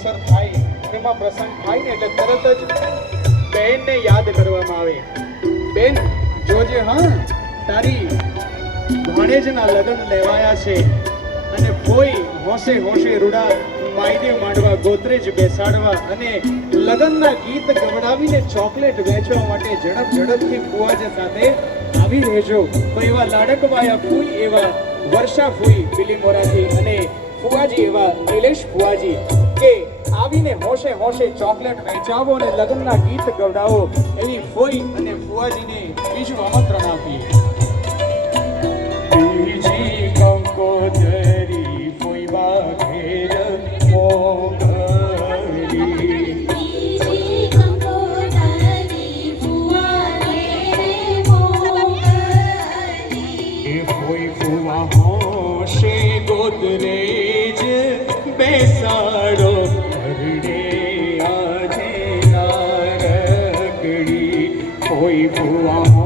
અવસર થાય, એમાં પ્રસંગ થાય ને એટલે તરત જ બહેનને યાદ કરવામાં આવે. બેન જોજે હા, તારી ભાણેજના લગ્ન લેવાયા છે અને કોઈ હોશે હોશે રૂડા માયદે માંડવા ગોત્રેજ બેસાડવા અને લગ્નના ગીત ગવડાવીને ચોકલેટ વેચવા માટે ઝડપથી ફુવાજી સાથે આવી રહેજો. તો એવા લાડકવાયા ફૂઈ એવા વર્ષા ફૂઈ બિલીમોરાથી અને ફુવાજી એવા નિલેશ ફુવાજી કે આવીને હોશે હોશે ચોકલેટ વેચાવો અને લગ્નના ગીત ગવડાવો એવી ફોઈ અને ફુવાજીને બીજું આમંત્રણ આપીએ. બીજી કંકોતરી ફોઈબા ઘેર મોકલી, બીજી કંકોતરી ફુવા ઘેર મોકલી, એ ફોઈ ફુવા હોશે ગોતરે